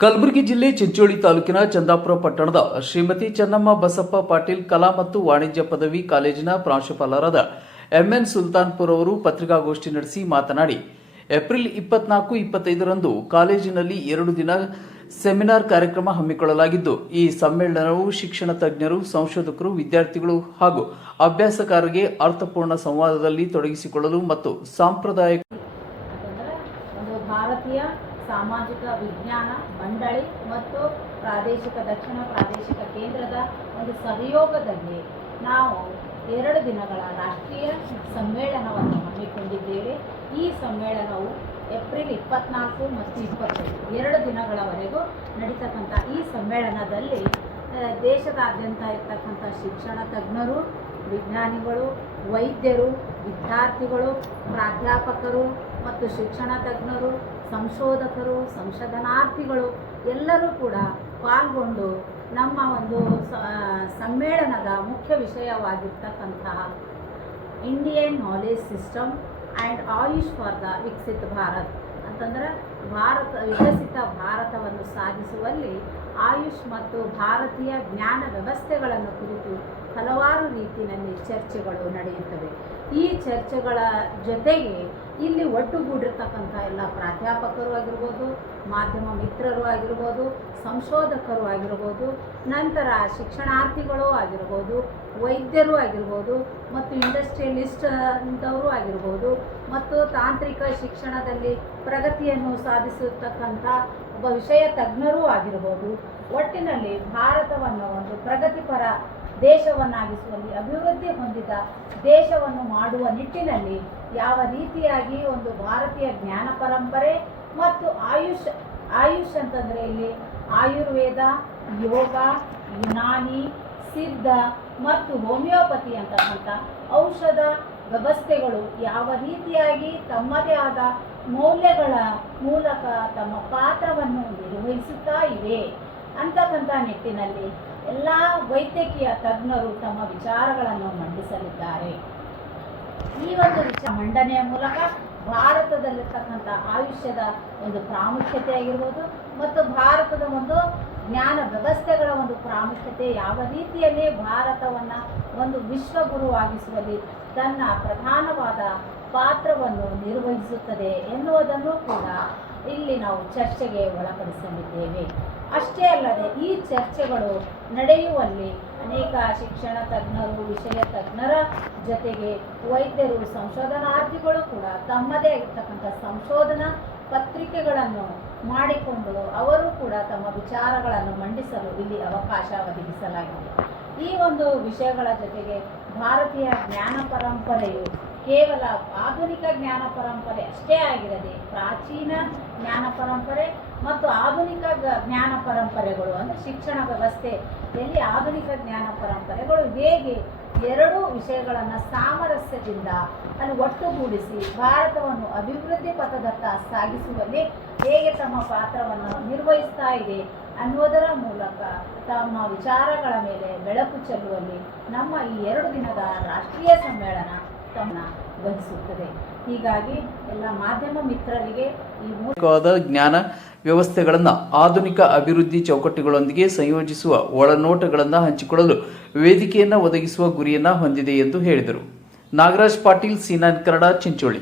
ಕಲಬುರಗಿ ಜಿಲ್ಲೆ ಚಿಂಚೋಳಿ ತಾಲೂಕಿನ ಚಂದಾಪುರ ಪಟ್ಟಣದ ಶ್ರೀಮತಿ ಚೆನ್ನಮ್ಮ ಬಸಪ್ಪ ಪಾಟೀಲ್ ಕಲಾ ಮತ್ತು ವಾಣಿಜ್ಯ ಪದವಿ ಕಾಲೇಜಿನ ಪ್ರಾಂಶುಪಾಲರಾದ ಎಂಎನ್ ಸುಲ್ತಾನ್ಪುರ್ ಅವರು ಪತ್ರಿಕಾಗೋಷ್ಠಿ ನಡೆಸಿ ಮಾತನಾಡಿ, ಏಪ್ರಿಲ್ ಇಪ್ಪತ್ನಾಲ್ಕು, ಇಪ್ಪತ್ತೈದರಂದು ಕಾಲೇಜಿನಲ್ಲಿ ಎರಡು ದಿನ ಸೆಮಿನಾರ್ ಕಾರ್ಯಕ್ರಮ ಹಮ್ಮಿಕೊಳ್ಳಲಾಗಿದ್ದು, ಈ ಸಮ್ಮೇಳನವು ಶಿಕ್ಷಣ ತಜ್ಞರು, ಸಂಶೋಧಕರು, ವಿದ್ಯಾರ್ಥಿಗಳು ಹಾಗೂ ಅಭ್ಯಾಸಕಾರರಿಗೆ ಅರ್ಥಪೂರ್ಣ ಸಂವಾದದಲ್ಲಿ ತೊಡಗಿಸಿಕೊಳ್ಳಲು ಮತ್ತು ಸಾಂಪ್ರದಾಯಿಕ ಸಾಮಾಜಿಕ ವಿಜ್ಞಾನ, ಮಂಡಳಿ ಮತ್ತು ಪ್ರಾದೇಶಿಕ, ದಕ್ಷಿಣ ಪ್ರಾದೇಶಿಕ ಕೇಂದ್ರದ ಒಂದು ಸಹಯೋಗದಲ್ಲಿ ನಾವು ಎರಡು ದಿನಗಳ ರಾಷ್ಟ್ರೀಯ ಸಮ್ಮೇಳನವನ್ನು ಹಮ್ಮಿಕೊಂಡಿದ್ದೇವೆ. ಈ ಸಮ್ಮೇಳನವು ಏಪ್ರಿಲ್ ಇಪ್ಪತ್ನಾಲ್ಕು ಮತ್ತು ಇಪ್ಪತ್ತೈದು, ಎರಡು ದಿನಗಳವರೆಗೂ ನಡೀತಕ್ಕಂಥ ಈ ಸಮ್ಮೇಳನದಲ್ಲಿ ದೇಶದಾದ್ಯಂತ ಇರ್ತಕ್ಕಂಥ ಶಿಕ್ಷಣ ತಜ್ಞರು, ವಿಜ್ಞಾನಿಗಳು, ವೈದ್ಯರು, ವಿದ್ಯಾರ್ಥಿಗಳು, ಪ್ರಾಧ್ಯಾಪಕರು ಮತ್ತು ಶಿಕ್ಷಣ ತಜ್ಞರು ಸಂಶೋಧಕರು, ಸಂಶೋಧನಾರ್ಥಿಗಳು ಎಲ್ಲರೂ ಕೂಡ ಪಾಲ್ಗೊಂಡು ನಮ್ಮ ಒಂದು ಸಮ್ಮೇಳನದ ಮುಖ್ಯ ವಿಷಯವಾಗಿರ್ತಕ್ಕಂತಹ Indian knowledge system and Ayush for the ವಿಕಸಿತ ಭಾರತ್ ಅಂತಂದ್ರೆ ಭಾರತ, ವಿಕಸಿತ ಭಾರತವನ್ನು ಸಾಧಿಸುವಲ್ಲಿ ಆಯುಷ್ ಮತ್ತು ಭಾರತೀಯ ಜ್ಞಾನ ವ್ಯವಸ್ಥೆಗಳನ್ನು ಕುರಿತು ಹಲವಾರು ರೀತಿಯಲ್ಲಿ ಚರ್ಚೆಗಳು ನಡೆಯುತ್ತವೆ. ಈ ಚರ್ಚೆಗಳ ಜೊತೆಗೆ ಇಲ್ಲಿ ಒಟ್ಟುಗೂಡಿರ್ತಕ್ಕಂಥ ಎಲ್ಲ ಪ್ರಾಧ್ಯಾಪಕರು ಆಗಿರ್ಬೋದು, ಮಾಧ್ಯಮ ಮಿತ್ರರು ಆಗಿರ್ಬೋದು, ಸಂಶೋಧಕರು ಆಗಿರ್ಬೋದು, ನಂತರ ಶಿಕ್ಷಣಾರ್ಥಿಗಳು ಆಗಿರ್ಬೋದು, ವೈದ್ಯರು ಆಗಿರ್ಬೋದು ಮತ್ತು ಇಂಡಸ್ಟ್ರಿಯಲಿಸ್ಟ್ ಅಂತವರು ಆಗಿರ್ಬೋದು ಮತ್ತು ತಾಂತ್ರಿಕ ಶಿಕ್ಷಣದಲ್ಲಿ ಪ್ರಗತಿಯನ್ನು ಸಾಧಿಸತಕ್ಕಂಥ ಒಬ್ಬ ವಿಷಯ ತಜ್ಞರೂ ಆಗಿರ್ಬೋದು. ಒಟ್ಟಿನಲ್ಲಿ ಭಾರತವನ್ನು ಒಂದು ಪ್ರಗತಿಪರ ದೇಶವನ್ನಾಗಿಸುವಲ್ಲಿ ಅಭಿವೃದ್ಧಿ ಹೊಂದಿದ ದೇಶವನ್ನು ಮಾಡುವ ನಿಟ್ಟಿನಲ್ಲಿ ಯಾವ ರೀತಿಯಾಗಿ ಒಂದು ಭಾರತೀಯ ಜ್ಞಾನ ಪರಂಪರೆ ಮತ್ತು ಆಯುಷ್ ಆಯುಷ್ ಅಂತಂದರೆ ಇಲ್ಲಿ ಆಯುರ್ವೇದ, ಯೋಗ, ಯುನಾನಿ, ಸಿದ್ಧ ಮತ್ತು ಹೋಮಿಯೋಪತಿ ಅಂತಕ್ಕಂಥ ಔಷಧ ವ್ಯವಸ್ಥೆಗಳು ಯಾವ ರೀತಿಯಾಗಿ ತಮ್ಮದೇ ಆದ ಮೌಲ್ಯಗಳ ಮೂಲಕ ತಮ್ಮ ಪಾತ್ರವನ್ನು ನಿರ್ವಹಿಸುತ್ತಾ ಇವೆ. ಅಂತಕ್ಕಂಥ ನಿಟ್ಟಿನಲ್ಲಿ ಎಲ್ಲ ವೈದ್ಯಕೀಯ ತಜ್ಞರು ತಮ್ಮ ವಿಚಾರಗಳನ್ನು ಮಂಡಿಸಲಿದ್ದಾರೆ. ಈ ಒಂದು ವಿಚಾರ ಮಂಡನೆಯ ಮೂಲಕ ಭಾರತದಲ್ಲಿರ್ತಕ್ಕಂಥ ಆಯುಷ್ಯದ ಒಂದು ಪ್ರಾಮುಖ್ಯತೆ ಆಗಿರ್ಬೋದು ಮತ್ತು ಭಾರತದ ಒಂದು ಜ್ಞಾನ ವ್ಯವಸ್ಥೆಗಳ ಒಂದು ಪ್ರಾಮುಖ್ಯತೆ ಯಾವ ರೀತಿಯಲ್ಲಿ ಭಾರತವನ್ನು ಒಂದು ವಿಶ್ವಗುರುವಾಗಿಸುವಲ್ಲಿ ತನ್ನ ಪ್ರಧಾನವಾದ ಪಾತ್ರವನ್ನು ನಿರ್ವಹಿಸುತ್ತದೆ ಎನ್ನುವುದನ್ನು ಕೂಡ ಇಲ್ಲಿ ನಾವು ಚರ್ಚೆಗೆ ಒಳಪಡಿಸಲಿದ್ದೇವೆ. ಅಷ್ಟೇ ಅಲ್ಲದೆ ಈ ಚರ್ಚೆಗಳು ನಡೆಯುವಲ್ಲಿ ಅನೇಕ ಶಿಕ್ಷಣ ತಜ್ಞರು, ವಿಷಯ ತಜ್ಞರ ಜೊತೆಗೆ ವೈದ್ಯರು, ಸಂಶೋಧನಾರ್ಥಿಗಳು ಕೂಡ ತಮ್ಮದೇ ಆಗಿರ್ತಕ್ಕಂಥ ಸಂಶೋಧನಾ ಪತ್ರಿಕೆಗಳನ್ನು ಮಾಡಿಕೊಂಡು ಅವರು ಕೂಡ ತಮ್ಮ ವಿಚಾರಗಳನ್ನು ಮಂಡಿಸಲು ಇಲ್ಲಿ ಅವಕಾಶ ಒದಗಿಸಲಾಗಿದೆ. ಈ ಒಂದು ವಿಷಯಗಳ ಜೊತೆಗೆ ಭಾರತೀಯ ಜ್ಞಾನ ಪರಂಪರೆಯು ಕೇವಲ ಆಧುನಿಕ ಜ್ಞಾನ ಪರಂಪರೆ ಅಷ್ಟೇ ಆಗಿರದೆ ಪ್ರಾಚೀನ ಜ್ಞಾನ ಪರಂಪರೆ ಮತ್ತು ಆಧುನಿಕ ಜ್ಞಾನ ಪರಂಪರೆಗಳು ಅಂದರೆ ಶಿಕ್ಷಣ ವ್ಯವಸ್ಥೆಯಲ್ಲಿ ಆಧುನಿಕ ಜ್ಞಾನ ಪರಂಪರೆಗಳು ಹೇಗೆ ಎರಡೂ ವಿಷಯಗಳನ್ನು ಸಾಮರಸ್ಯದಿಂದ ಅಲ್ಲಿ ಒಟ್ಟುಗೂಡಿಸಿ ಭಾರತವನ್ನು ಅಭಿವೃದ್ಧಿ ಪಥದತ್ತ ಸಾಗಿಸುವಲ್ಲಿ ಹೇಗೆ ತಮ್ಮ ಪಾತ್ರವನ್ನು ನಿರ್ವಹಿಸ್ತಾ ಇದೆ ಅನ್ನೋದರ ಮೂಲಕ ತಮ್ಮ ವಿಚಾರಗಳ ಮೇಲೆ ಬೆಳಕು ಚೆಲ್ಲುವಲ್ಲಿ ನಮ್ಮ ಈ ಎರಡು ದಿನದ ರಾಷ್ಟ್ರೀಯ ಸಮ್ಮೇಳನ ವಹಿಸುತ್ತದೆ ಹೀಗಾಗಿ ಎಲ್ಲ ಮಾಧ್ಯಮ ಮಿತ್ರರಿಗೆ ಈ ಜ್ಞಾನ ವ್ಯವಸ್ಥೆಗಳನ್ನು ಆಧುನಿಕ ಅಭಿವೃದ್ಧಿ ಚೌಕಟ್ಟುಗಳೊಂದಿಗೆ ಸಂಯೋಜಿಸುವ ಒಳನೋಟಗಳನ್ನು ಹಂಚಿಕೊಳ್ಳಲು ವೇದಿಕೆಯನ್ನು ಒದಗಿಸುವ ಗುರಿಯನ್ನು ಹೊಂದಿದೆ ಎಂದು ಹೇಳಿದರು. ನಾಗರಾಜ್ ಪಾಟೀಲ್, ಸೀನಾನ್ ಕನ್ನಡ, ಚಿಂಚೋಳಿ.